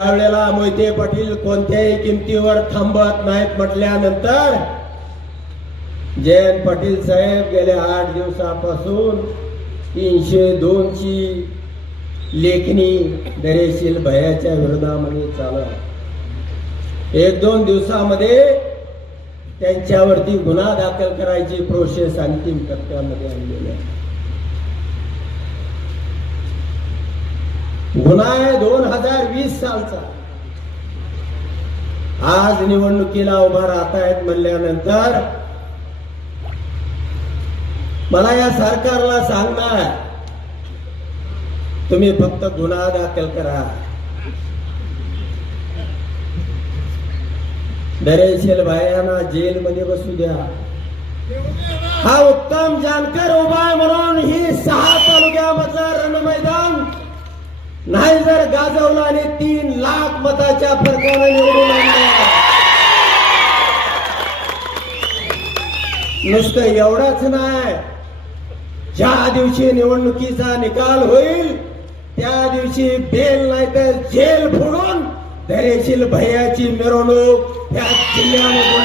त्यावेळेला मोहिते पाटील कोणत्याही किमतीवर थांबत नाहीत म्हटल्यानंतर जयंत पाटील साहेब गेल्या आठ दिवसापासून तीनशे दोनची लेखणी दरेशील भयाच्या विरोधामध्ये चालू एक दोन दिवसामध्ये त्यांच्यावरती गुन्हा दाखल करायची प्रोसेस अंतिम टप्प्यामध्ये आणलेली आहे. गुन्हा आहे दोन हजार वीस सालचा. आज निवडणुकीला उभा राहतायत म्हणल्यानंतर मला या सरकारला सांगणार तुम्ही फक्त गुन्हा दाखल करा. दरेशेल भायांना जेलमध्ये बसू द्या. हा उत्तम जानकर उभा म्हणून ही सहा तालुक्यामधलं रणमैदान नाही जर गाजवलं आणि तीन लाख मताच्या फरकाने निवडून आणलं. नुसतं एवढंच नाही. ज्या दिवशी निवडणुकीचा निकाल होईल त्या दिवशी बेल नाही तर जेल फोडून धैर्यशील भैयाची मिरवणूक या जिल्ह्यामधून